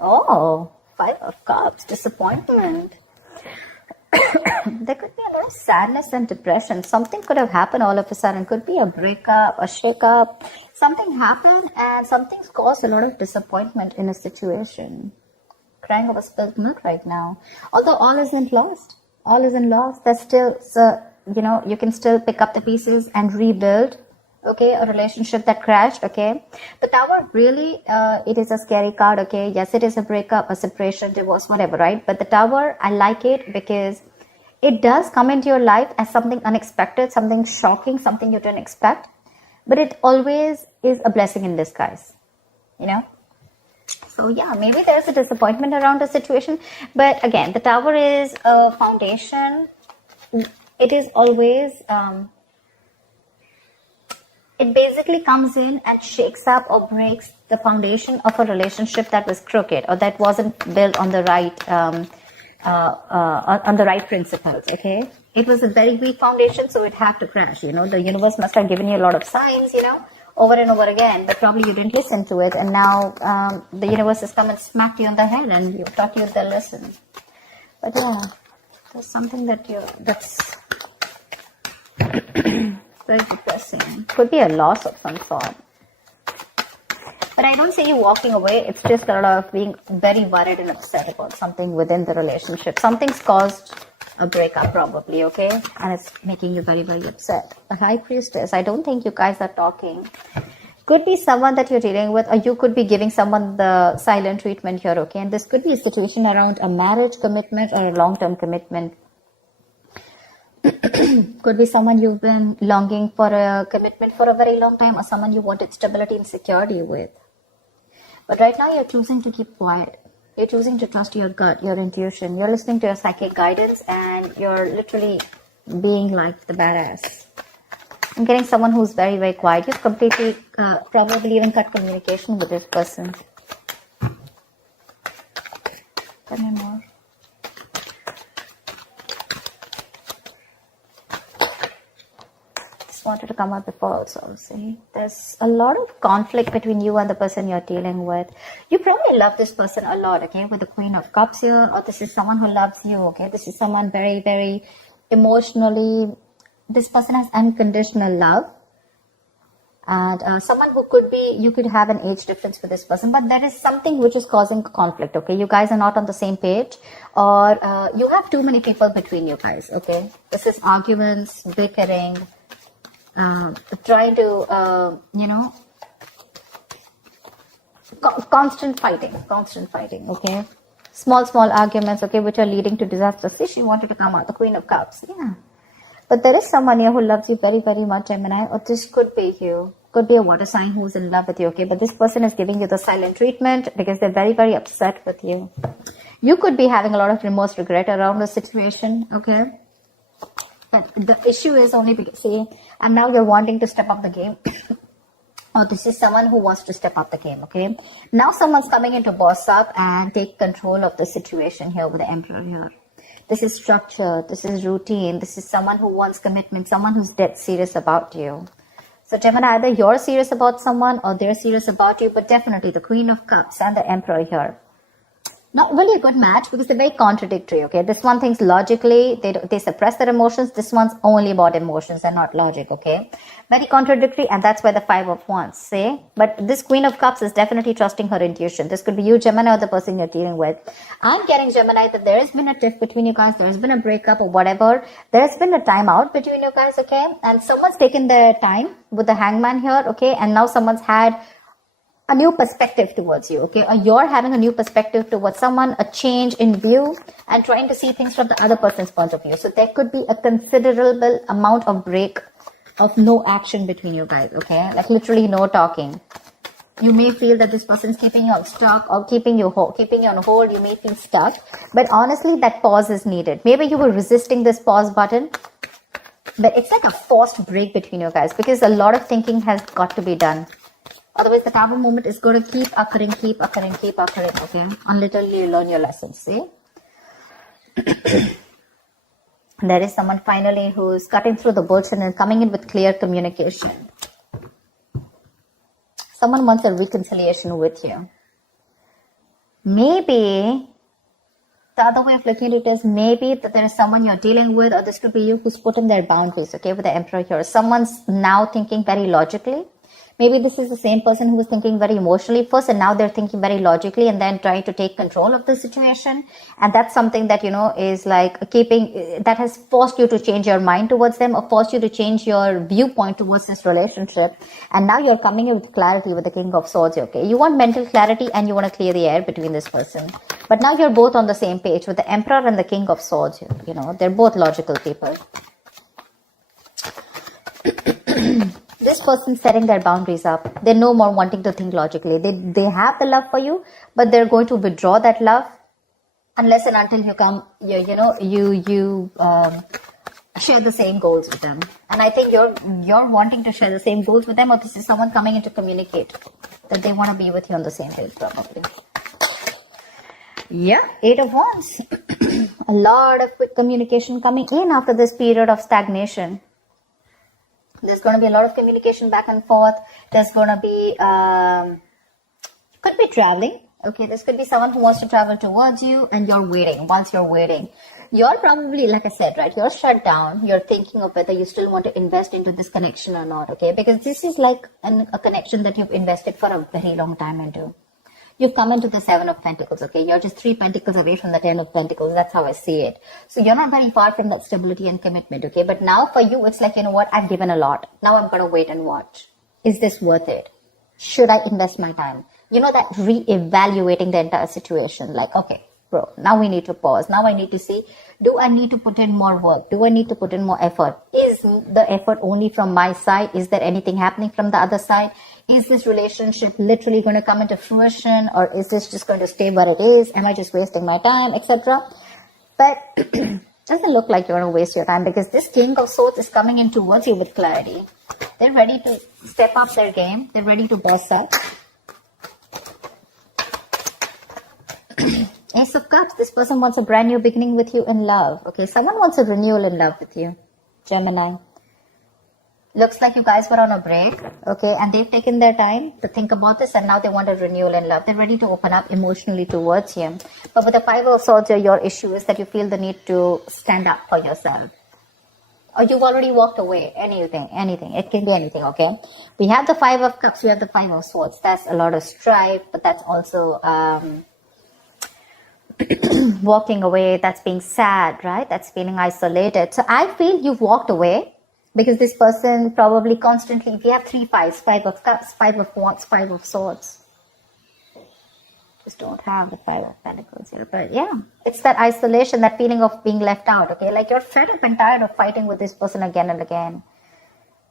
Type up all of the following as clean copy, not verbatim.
Oh, Five of Cups, disappointment. There could be a lot of sadness and depression. Something could have happened all of a sudden. Could be a breakup, a shakeup. Something happened and something's caused a lot of disappointment in a situation. Crying over spilled milk right now. Although all isn't lost. All isn't lost. There's still, you can still pick up the pieces and rebuild. Okay, a relationship that crashed. Okay, the Tower, really, it is a scary card. Okay, yes, it is a breakup, a separation, divorce, whatever, right? But the Tower, I like it because it does come into your life as something unexpected, something shocking, something you didn't expect, but it always is a blessing in disguise, So yeah, maybe there's a disappointment around the situation, but again, the Tower is a foundation. It is always it basically comes in and shakes up or breaks the foundation of a relationship that was crooked or that wasn't built on the right principles. Okay, it was a very weak foundation, so it had to crash. The universe must have given you a lot of signs, over and over again, but probably you didn't listen to it, and now the universe has come and smacked you on the head, and you've taught you the lesson. But yeah, there's something that's very depressing. Could be a loss of some sort. But I don't see you walking away. It's just a lot of being very worried and upset about something within the relationship. Something's caused a breakup probably, okay? And it's making you very, very upset. A High Priestess. I don't think you guys are talking. Could be someone that you're dealing with, or you could be giving someone the silent treatment here, okay? And this could be a situation around a marriage commitment or a long-term commitment. Could be someone you've been longing for a commitment for a very long time, or someone you wanted stability and security with. But right now you're choosing to keep quiet. You're choosing to trust your gut, your intuition. You're listening to your psychic guidance, and you're literally being like the badass. I'm getting someone who's very, very quiet. You've completely, probably even cut communication with this person. Tell me more. Wanted to come up before also. See, there's a lot of conflict between you and the person you're dealing with. You probably love this person a lot, okay, with the Queen of Cups here. Oh, this is someone who loves you, okay? This is someone very, very emotionally, this person has unconditional love. And someone who could be, you could have an age difference with this person, but there is something which is causing conflict, okay? You guys are not on the same page, or you have too many people between you guys, okay? This is arguments, bickering, trying to, constant fighting, okay? Small arguments, okay, which are leading to disaster. See, she wanted to come out, the Queen of Cups, yeah. But there is someone here who loves you very, very much, Gemini, or this could be you. Could be a water sign who's in love with you, okay? But this person is giving you the silent treatment because they're very, very upset with you. You could be having a lot of remorse, regret around the situation, okay? But the issue is only because, see, and now you're wanting to step up the game. Or this is someone who wants to step up the game, okay? Now someone's coming in to boss up and take control of the situation here with the Emperor here. This is structure, this is routine, this is someone who wants commitment, someone who's dead serious about you. So Gemini, either you're serious about someone or they're serious about you, but definitely the Queen of Cups and the Emperor here. Not really a good match because they're very contradictory, okay? This one thinks logically, they suppress their emotions. This one's only about emotions and not logic, okay? Very contradictory, and that's why the Five of Wands, see? But this Queen of Cups is definitely trusting her intuition. This could be you, Gemini, or the person you're dealing with. I'm getting, Gemini, that there has been a tiff between you guys. There has been a breakup or whatever. There has been a time out between you guys, okay? And someone's taken their time with the Hangman here, okay? And now someone's had a new perspective towards you, okay? Or you're having a new perspective towards someone, a change in view, and trying to see things from the other person's point of view. So there could be a considerable amount of break of no action between you guys, okay? Like literally no talking. You may feel that this person's keeping you stuck or keeping you on hold. You may feel stuck, but honestly, that pause is needed. Maybe you were resisting this pause button, but it's like a forced break between you guys because a lot of thinking has got to be done. Otherwise, the Tower moment is going to keep occurring, okay? Until you learn your lessons, see? There is someone finally who's cutting through the bullshit and coming in with clear communication. Someone wants a reconciliation with you. Maybe the other way of looking at it is maybe that there is someone you're dealing with, or this could be you who's put in their boundaries, okay, with the Emperor here. Someone's now thinking very logically. Maybe this is the same person who was thinking very emotionally first, and now they're thinking very logically and then trying to take control of the situation. And that's something that, is like that has forced you to change your mind towards them, or forced you to change your viewpoint towards this relationship. And now you're coming in with clarity with the King of Swords, okay? You want mental clarity and you want to clear the air between this person. But now you're both on the same page with the Emperor and the King of Swords, they're both logical people. This person's setting their boundaries up. They're no more wanting to think logically. They have the love for you, but they're going to withdraw that love unless and until you come, you share the same goals with them. And I think you're wanting to share the same goals with them, or this is someone coming in to communicate that they want to be with you on the same page, probably. Yeah, 8 of Wands. A lot of quick communication coming in after this period of stagnation. There's going to be a lot of communication back and forth. There's going to be, could be traveling. Okay, this could be someone who wants to travel towards you and you're waiting. Once you're waiting, you're probably, like I said, right, you're shut down. You're thinking of whether you still want to invest into this connection or not, okay? Because this is like a connection that you've invested for a very long time into. You've come into the 7 of Pentacles, okay? You're just 3 Pentacles away from the 10 of Pentacles. That's how I see it. So you're not very far from that stability and commitment, okay? But now for you, it's like, you know what? I've given a lot. Now I'm going to wait and watch. Is this worth it? Should I invest my time? That re-evaluating the entire situation. Like, okay, bro, now we need to pause. Now I need to see, do I need to put in more work? Do I need to put in more effort? Is the effort only from my side? Is there anything happening from the other side? Is this relationship literally going to come into fruition, or is this just going to stay where it is? Am I just wasting my time, etc.? But doesn't look like you're going to waste your time, because this King of Swords is coming in towards you with clarity. They're ready to step up their game. They're ready to boss up. Ace of Cups. This person wants a brand new beginning with you in love. Okay, someone wants a renewal in love with you, Gemini. Looks like you guys were on a break, okay, and they've taken their time to think about this, and now they want a renewal in love. They're ready to open up emotionally towards you. But with the 5 of Swords, your issue is that you feel the need to stand up for yourself. Or you've already walked away. Anything. It can be anything, okay? We have the 5 of Cups, we have the 5 of Swords. That's a lot of strife, but that's also walking away. That's being sad, right? That's feeling isolated. So I feel you've walked away. Because this person probably constantly, if you have 3 5s, 5 of Cups, 5 of Wands, 5 of Swords. Just don't have the 5 of Pentacles here. But yeah, it's that isolation, that feeling of being left out, okay? Like you're fed up and tired of fighting with this person again and again.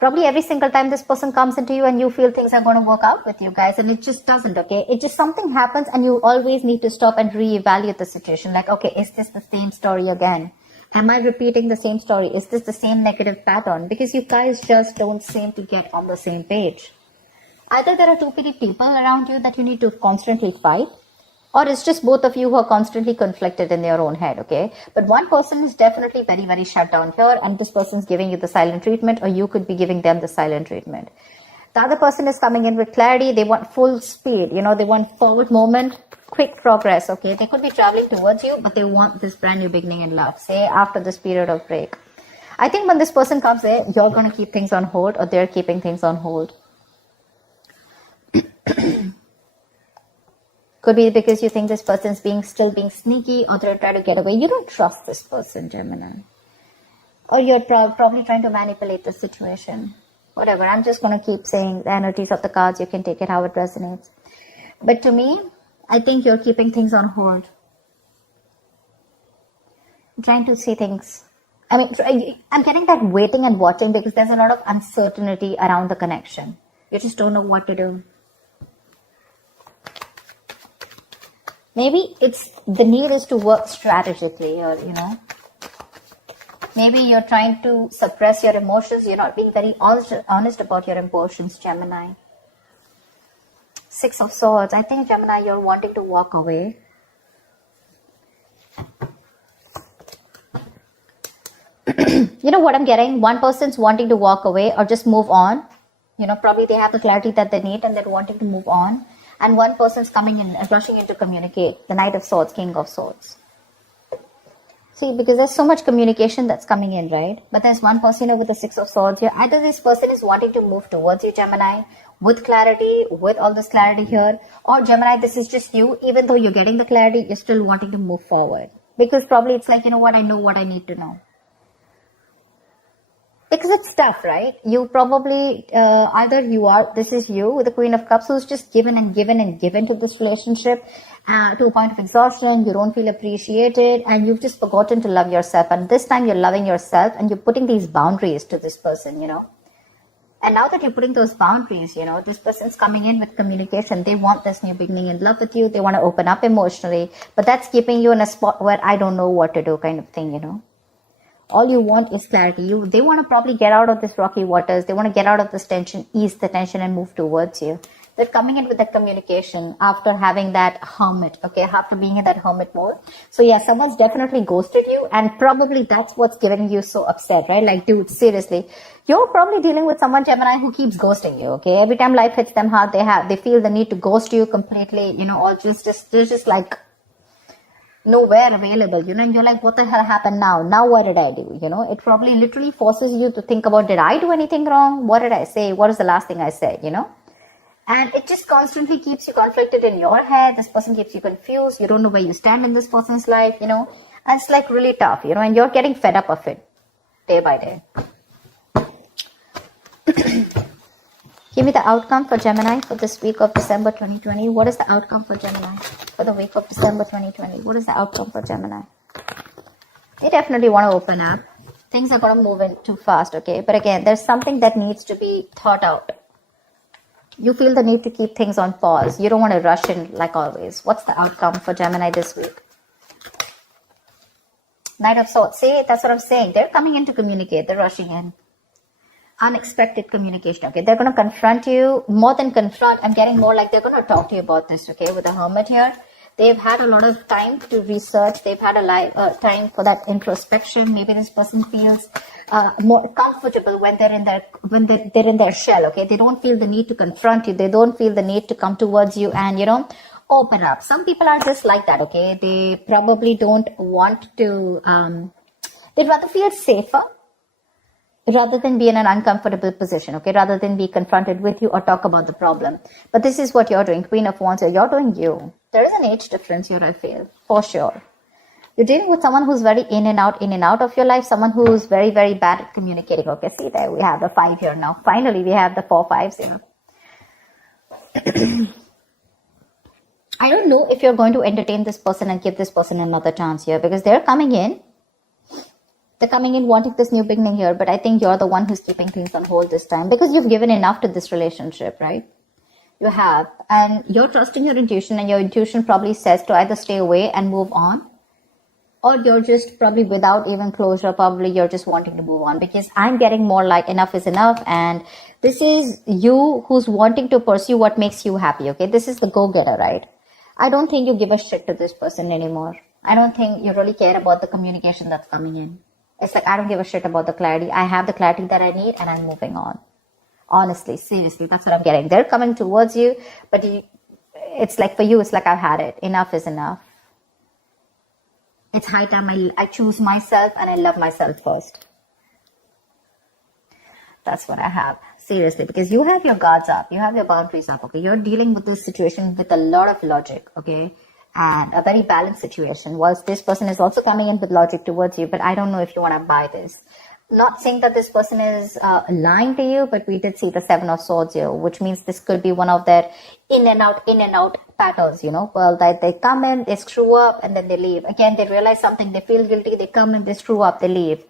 Probably every single time this person comes into you and you feel things are going to work out with you guys, and it just doesn't, okay? It just, something happens and you always need to stop and reevaluate the situation. Like, okay, is this the same story again? Am I repeating the same story? Is this the same negative pattern? Because you guys just don't seem to get on the same page. Either there are too many people around you that you need to constantly fight, or it's just both of you who are constantly conflicted in their own head, okay? But one person is definitely very, very shut down here, and this person's giving you the silent treatment, or you could be giving them the silent treatment. The other person is coming in with clarity. They want full speed, they want forward movement, quick progress, okay? They could be traveling towards you, but they want this brand new beginning in love, say after this period of break. I think when this person comes in, you're going to keep things on hold, or they're keeping things on hold. Could be because you think this person's still being sneaky, or they're trying to get away. You don't trust this person, Gemini. Or you're probably trying to manipulate the situation. Whatever, I'm just going to keep saying the energies of the cards. You can take it how it resonates. But to me, I think you're keeping things on hold. I'm trying to see things. I mean, I'm getting that waiting and watching, because there's a lot of uncertainty around the connection. You just don't know what to do. Maybe it's the need is to work strategically, or, maybe you're trying to suppress your emotions. You're not being very honest about your emotions, Gemini. 6 of Swords. I think, Gemini, you're wanting to walk away. You know what I'm getting? One person's wanting to walk away or just move on. Probably they have the clarity that they need and they're wanting to move on. and one person's coming in and rushing in to communicate. The Knight of Swords, King of Swords. See, because there's so much communication that's coming in, right? But there's one person with the Six of Swords here. Either this person is wanting to move towards you, Gemini, with clarity, with all this clarity here, or Gemini, this is just you. Even though you're getting the clarity, you're still wanting to move forward. Because probably it's like, you know what, I know what I need to know. Because it's tough, right? You probably, this is you with the Queen of Cups who's just given and given and given to this relationship to a point of exhaustion. You don't feel appreciated and you've just forgotten to love yourself. And this time you're loving yourself and you're putting these boundaries to this person, And now that you're putting those boundaries, this person's coming in with communication. They want this new beginning in love with you. They want to open up emotionally. But that's keeping you in a spot where I don't know what to do kind of thing, All you want is clarity. They want to probably get out of this rocky waters. They want to get out of this tension, ease the tension and move towards you. They're coming in with that communication after having that hermit, okay, after being in that hermit mode. So yeah, someone's definitely ghosted you and probably that's what's getting you so upset, right? Like, dude, seriously, you're probably dealing with someone, Gemini, who keeps ghosting you, okay? Every time life hits them hard, they feel the need to ghost you completely, or there's just like nowhere available, and you're like, what the hell happened now? Now what did I do? It probably literally forces you to think about, did I do anything wrong? What did I say? What is the last thing I said, And it just constantly keeps you conflicted in your head. This person keeps you confused. You don't know where you stand in this person's life, And it's like really tough, and you're getting fed up of it day by day. Give me the outcome for Gemini for this week of December 2020. What is the outcome for Gemini for the week of December 2020? What is the outcome for Gemini? They definitely want to open up. Things are going to move in too fast, okay? But again, there's something that needs to be thought out. You feel the need to keep things on pause. You don't want to rush in like always. What's the outcome for Gemini this week? Knight of Swords. See, that's what I'm saying. They're coming in to communicate. They're rushing in. Unexpected communication, okay? They're going to confront you. More than confront, I'm getting more like they're going to talk to you about this, okay? With the Hermit here. They've had a lot of time to research. They've had a time for that introspection. Maybe this person feels more comfortable when they're in their shell. Okay, they don't feel the need to confront you. They don't feel the need to come towards you and open up. Some people are just like that. Okay, they probably don't want to. They'd rather feel safer rather than be in an uncomfortable position, okay, rather than be confronted with you or talk about the problem. But this is what you're doing, Queen of Wands, you're doing you. There is an age difference here, I feel, for sure. You're dealing with someone who's very in and out of your life, someone who's very, very bad at communicating. Okay, see there, we have the 5 here now. Finally, we have the 4 5s here. I don't know if you're going to entertain this person and give this person another chance here because they're coming in. They're coming in wanting this new beginning here, but I think you're the one who's keeping things on hold this time because you've given enough to this relationship, right? You have. And you're trusting your intuition and your intuition probably says to either stay away and move on or you're just probably without even closure, probably you're just wanting to move on because I'm getting more like enough is enough and this is you who's wanting to pursue what makes you happy, okay? This is the go-getter, right? I don't think you give a shit to this person anymore. I don't think you really care about the communication that's coming in. It's like, I don't give a shit about the clarity. I have the clarity that I need and I'm moving on. Honestly, seriously, that's what I'm getting. They're coming towards you, but it's like for you, it's like I've had it. Enough is enough. It's high time I choose myself and I love myself first. That's what I have. Seriously, because you have your guards up. You have your boundaries up, okay? You're dealing with this situation with a lot of logic, okay? And a very balanced situation. Whilst this person is also coming in with logic towards you, but I don't know if you want to buy this. Not saying that this person is lying to you, but we did see the 7 of Swords here, which means this could be one of their in and out patterns, Well, they come in, they screw up, and then they leave. Again, they realize something, they feel guilty, they come in, they screw up, they leave.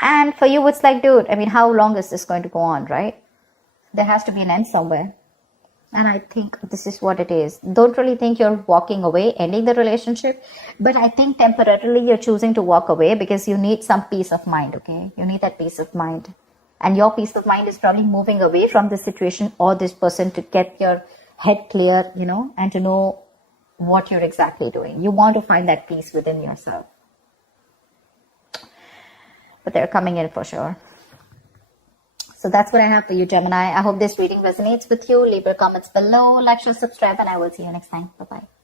And for you, it's like, dude, I mean, how long is this going to go on, right? There has to be an end somewhere. And I think this is what it is. Don't really think you're walking away, ending the relationship. But I think temporarily you're choosing to walk away because you need some peace of mind, okay? You need that peace of mind. And your peace of mind is probably moving away from this situation or this person to get your head clear, and to know what you're exactly doing. You want to find that peace within yourself. But they're coming in for sure. So that's what I have for you, Gemini. I hope this reading resonates with you. Leave your comments below, like, share, subscribe, and I will see you next time. Bye-bye.